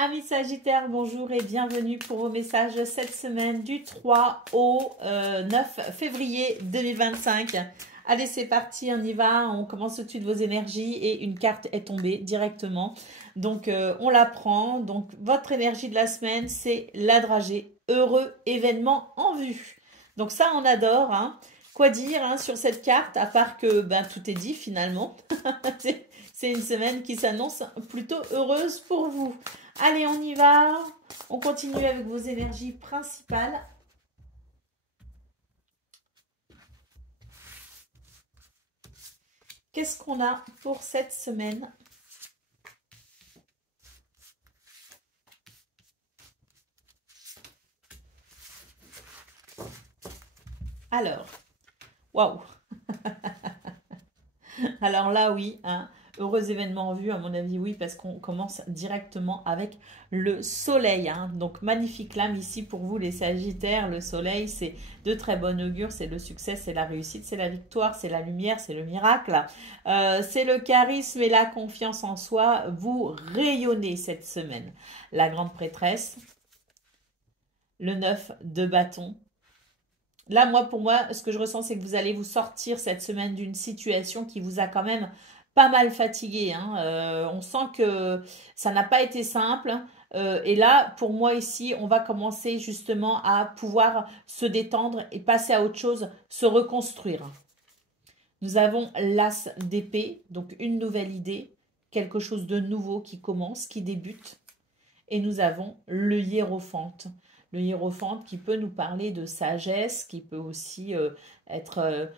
Amis Sagittaires, bonjour et bienvenue pour vos messages cette semaine du 3 au 9 février 2025. Allez, c'est parti, on y va, on commence tout de suite vos énergies et une carte est tombée directement. Donc, on la prend. Donc, votre énergie de la semaine, c'est la dragée. Heureux événement en vue. Donc ça, on adore. Hein. Quoi dire hein, sur cette carte, à part que tout est dit finalement. C'est une semaine qui s'annonce plutôt heureuse pour vous. Allez, on y va. On continue avec vos énergies principales. Qu'est-ce qu'on a pour cette semaine? Alors, waouh. Alors là, oui, hein, heureux événement en vue, à mon avis, oui, parce qu'on commence directement avec le soleil. Hein. Donc, magnifique lame ici pour vous, les Sagittaires. Le soleil, c'est de très bon augure, c'est le succès, c'est la réussite, c'est la victoire, c'est la lumière, c'est le miracle. C'est le charisme et la confiance en soi. Vous rayonnez cette semaine. La grande prêtresse, le 9 de bâton. Là, pour moi, ce que je ressens, c'est que vous allez vous sortir cette semaine d'une situation qui vous a quand même pas mal fatigué. Hein. On sent que ça n'a pas été simple. Et là, pour moi ici, on va commencer justement à pouvoir se détendre et passer à autre chose, se reconstruire. Nous avons l'as d'épée, donc une nouvelle idée, quelque chose de nouveau qui commence, qui débute. Et nous avons le hiérophante. Le hiérophante qui peut nous parler de sagesse, qui peut aussi être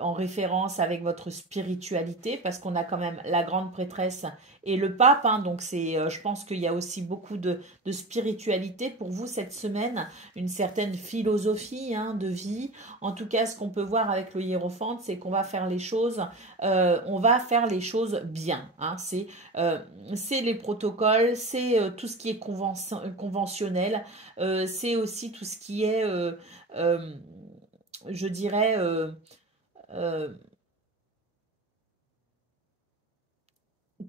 en référence avec votre spiritualité, parce qu'on a quand même la grande prêtresse et le pape. Hein, donc je pense qu'il y a aussi beaucoup de spiritualité pour vous cette semaine, une certaine philosophie hein, de vie. En tout cas, ce qu'on peut voir avec le hiérophante, c'est qu'on va faire les choses, bien. Hein, c'est les protocoles, c'est tout ce qui est conventionnel, c'est aussi tout ce qui est, je dirais,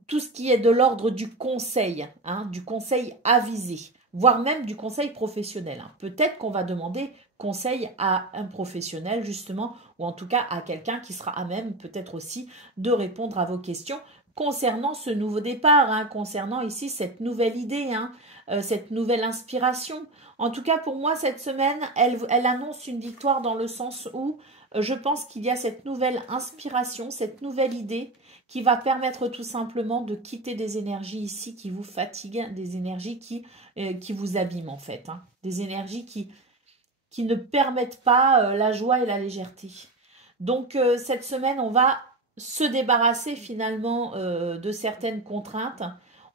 tout ce qui est de l'ordre du conseil, hein, du conseil avisé, voire même du conseil professionnel. Hein. Peut-être qu'on va demander conseil à un professionnel justement, ou en tout cas à quelqu'un qui sera à même peut-être aussi de répondre à vos questions concernant ce nouveau départ, hein, concernant ici cette nouvelle idée, hein, cette nouvelle inspiration. En tout cas, pour moi, cette semaine, elle annonce une victoire dans le sens où je pense qu'il y a cette nouvelle inspiration, cette nouvelle idée qui va permettre tout simplement de quitter des énergies ici qui vous fatiguent, des énergies qui vous abîment en fait, hein, des énergies qui ne permettent pas la joie et la légèreté. Donc cette semaine, on va se débarrasser finalement de certaines contraintes.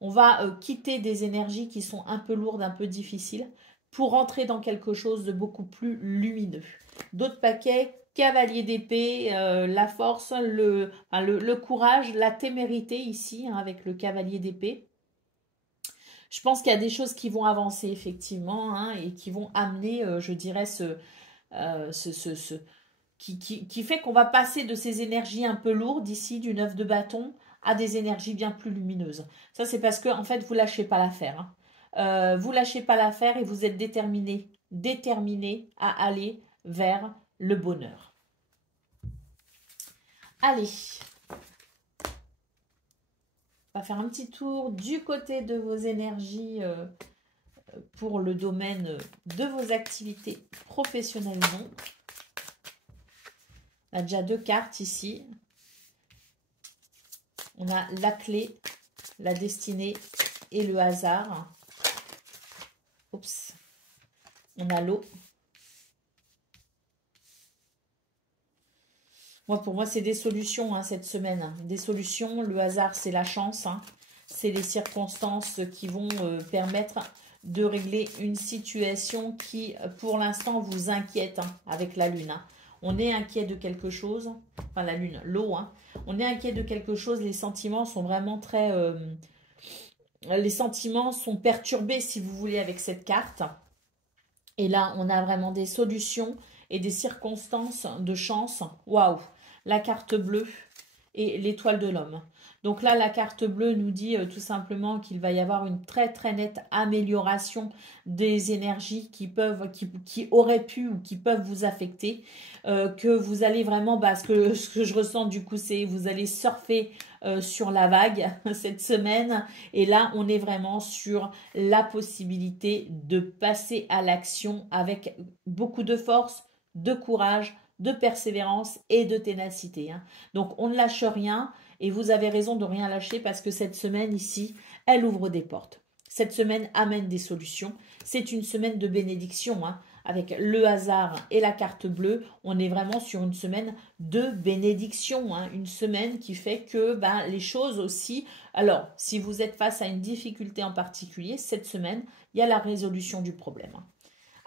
On va quitter des énergies qui sont un peu lourdes, un peu difficiles, pour rentrer dans quelque chose de beaucoup plus lumineux. D'autres paquets, cavalier d'épée, la force, le courage, la témérité ici, hein, avec le cavalier d'épée. Je pense qu'il y a des choses qui vont avancer effectivement hein, et qui vont amener, je dirais, qui fait qu'on va passer de ces énergies un peu lourdes ici, du 9 de bâton, à des énergies bien plus lumineuses. Ça, c'est parce que en fait, vous lâchez pas l'affaire. Hein. Vous lâchez pas l'affaire et vous êtes déterminé à aller vers le bonheur. Allez, on va faire un petit tour du côté de vos énergies pour le domaine de vos activités professionnelles. On a déjà deux cartes ici. On a la clé, la destinée et le hasard. Oups. On a l'eau. Pour moi, c'est des solutions hein, cette semaine. Des solutions. Le hasard, c'est la chance. Hein. C'est les circonstances qui vont permettre de régler une situation qui, pour l'instant, vous inquiète hein, avec la lune. Hein. On est inquiet de quelque chose. Enfin, la lune, l'eau. Hein. On est inquiet de quelque chose. Les sentiments sont vraiment très... les sentiments sont perturbés, si vous voulez, avec cette carte. Et là, on a vraiment des solutions et des circonstances de chance. Waouh! La carte bleue et l'étoile de l'homme. Donc là, la carte bleue nous dit tout simplement qu'il va y avoir une très très nette amélioration des énergies qui auraient pu ou qui peuvent vous affecter. Que vous allez vraiment, ce que je ressens du coup, c'est vous allez surfer sur la vague cette semaine. Et là, on est vraiment sur la possibilité de passer à l'action avec beaucoup de force, de courage, de persévérance et de ténacité. Hein. Donc, on ne lâche rien. Et vous avez raison de rien lâcher parce que cette semaine ici, elle ouvre des portes. Cette semaine amène des solutions. C'est une semaine de bénédiction. Hein. Avec le hasard et la carte bleue, on est vraiment sur une semaine de bénédiction. Hein. Une semaine qui fait que les choses aussi... Alors, si vous êtes face à une difficulté en particulier, cette semaine, il y a la résolution du problème. Hein.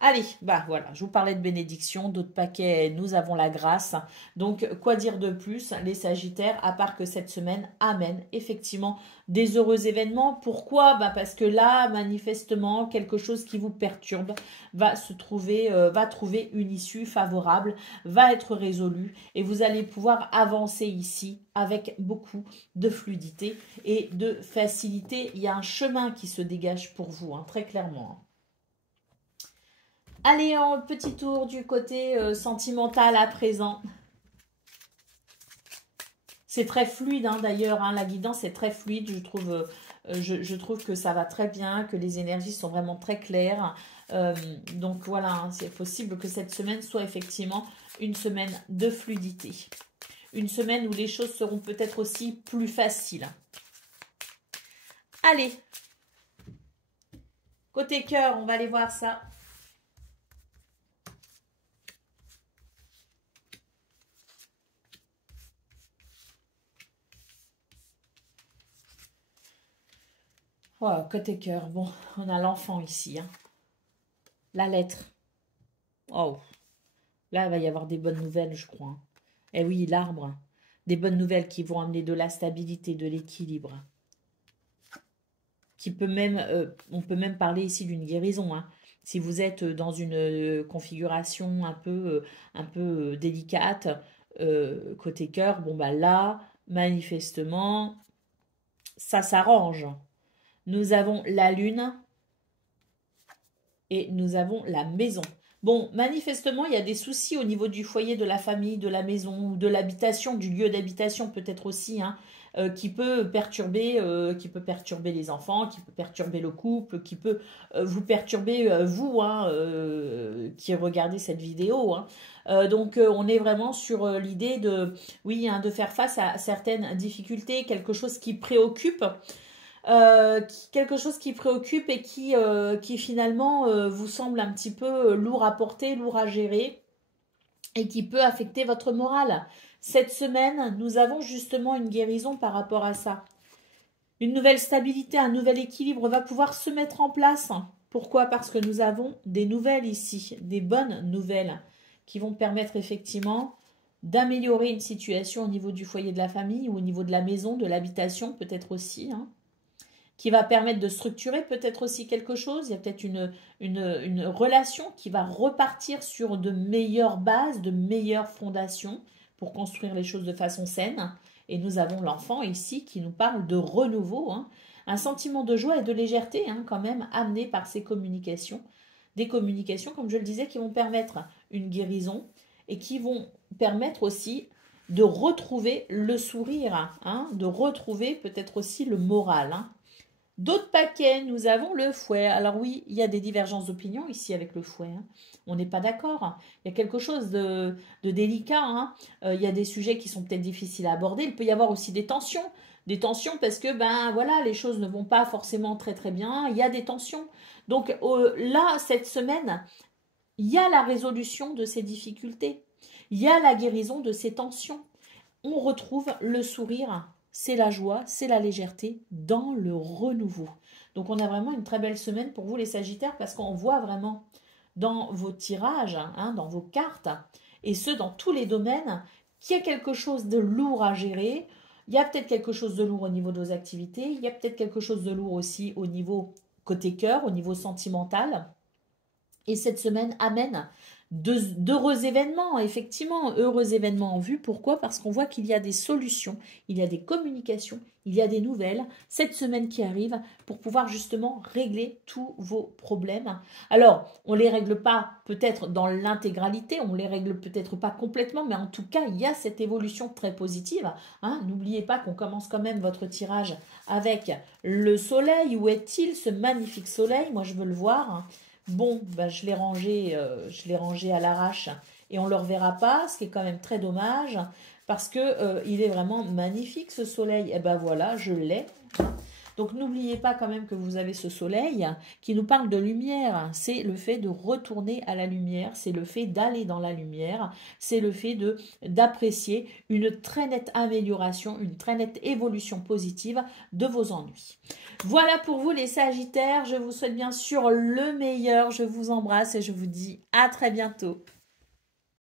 Allez, voilà, je vous parlais de bénédiction, d'autres paquets, nous avons la grâce. Donc, quoi dire de plus, les Sagittaires, à part que cette semaine amène effectivement des heureux événements. Pourquoi? Parce que là, manifestement, quelque chose qui vous perturbe va trouver une issue favorable, va être résolu et vous allez pouvoir avancer ici avec beaucoup de fluidité et de facilité. Il y a un chemin qui se dégage pour vous, hein, très clairement. Allez, un petit tour du côté sentimental à présent. C'est très fluide hein, d'ailleurs, hein, la guidance est très fluide, je trouve que ça va très bien, que les énergies sont vraiment très claires. Donc voilà, hein, c'est possible que cette semaine soit effectivement une semaine de fluidité. Une semaine où les choses seront peut-être aussi plus faciles. Allez, côté cœur, on va aller voir ça. Oh, côté cœur, bon, on a l'enfant ici. Hein. La lettre. Oh, là, il va y avoir des bonnes nouvelles, je crois. Hein. Eh oui, l'arbre. Des bonnes nouvelles qui vont amener de la stabilité, de l'équilibre. Qui peut même, on peut même parler ici d'une guérison. Hein. Si vous êtes dans une configuration un peu délicate, côté cœur, bon, là, manifestement, ça s'arrange. Nous avons la lune et nous avons la maison. Bon, manifestement, il y a des soucis au niveau du foyer, de la famille, de la maison, ou de l'habitation, du lieu d'habitation peut-être aussi, hein, qui peut perturber les enfants, qui peut perturber le couple, qui peut vous perturber, vous, hein, qui regardez cette vidéo. Hein. Donc, on est vraiment sur l'idée de, oui, hein, de faire face à certaines difficultés, quelque chose qui préoccupe. Quelque chose qui préoccupe et qui finalement vous semble un petit peu lourd à porter, lourd à gérer et qui peut affecter votre morale. Cette semaine, nous avons justement une guérison par rapport à ça. Une nouvelle stabilité, un nouvel équilibre va pouvoir se mettre en place. Pourquoi? Parce que nous avons des nouvelles ici, des bonnes nouvelles qui vont permettre effectivement d'améliorer une situation au niveau du foyer de la famille ou au niveau de la maison, de l'habitation peut-être aussi, hein. Qui va permettre de structurer peut-être aussi quelque chose. Il y a peut-être une relation qui va repartir sur de meilleures bases, de meilleures fondations pour construire les choses de façon saine. Et nous avons l'enfant ici qui nous parle de renouveau, hein. Un sentiment de joie et de légèreté hein, quand même amené par ces communications. Des communications, comme je le disais, qui vont permettre une guérison et qui vont permettre aussi de retrouver le sourire, hein, de retrouver peut-être aussi le moral, hein. D'autres paquets, nous avons le fouet. Alors oui, il y a des divergences d'opinion ici avec le fouet. Hein. On n'est pas d'accord. Il y a quelque chose de délicat. Hein. Il y a des sujets qui sont peut-être difficiles à aborder. Il peut y avoir aussi des tensions. Des tensions parce que, voilà, les choses ne vont pas forcément très très bien. Il y a des tensions. Donc là, cette semaine, il y a la résolution de ces difficultés. Il y a la guérison de ces tensions. On retrouve le sourire. C'est la joie, c'est la légèreté dans le renouveau. Donc, on a vraiment une très belle semaine pour vous les Sagittaires parce qu'on voit vraiment dans vos tirages, hein, dans vos cartes, et ce, dans tous les domaines, qu'il y a quelque chose de lourd à gérer. Il y a peut-être quelque chose de lourd au niveau de vos activités. Il y a peut-être quelque chose de lourd aussi au niveau côté cœur, au niveau sentimental. Et cette semaine amène d'heureux événements, effectivement, heureux événements en vue. Pourquoi? Parce qu'on voit qu'il y a des solutions, il y a des communications, il y a des nouvelles cette semaine qui arrive pour pouvoir justement régler tous vos problèmes. Alors, on ne les règle pas peut-être dans l'intégralité, on ne les règle peut-être pas complètement, mais en tout cas, il y a cette évolution très positive. Hein. N'oubliez pas qu'on commence quand même votre tirage avec le soleil. Où est-il, ce magnifique soleil? Moi, je veux le voir. Bon, ben, je l'ai rangé à l'arrache et on ne le reverra pas, ce qui est quand même très dommage parce que il est vraiment magnifique ce soleil. Et ben voilà, je l'ai. Donc n'oubliez pas quand même que vous avez ce soleil qui nous parle de lumière. C'est le fait de retourner à la lumière, c'est le fait d'aller dans la lumière, c'est le fait d'apprécier une très nette amélioration, une très nette évolution positive de vos ennuis. Voilà pour vous les Sagittaires, je vous souhaite bien sûr le meilleur, je vous embrasse et je vous dis à très bientôt.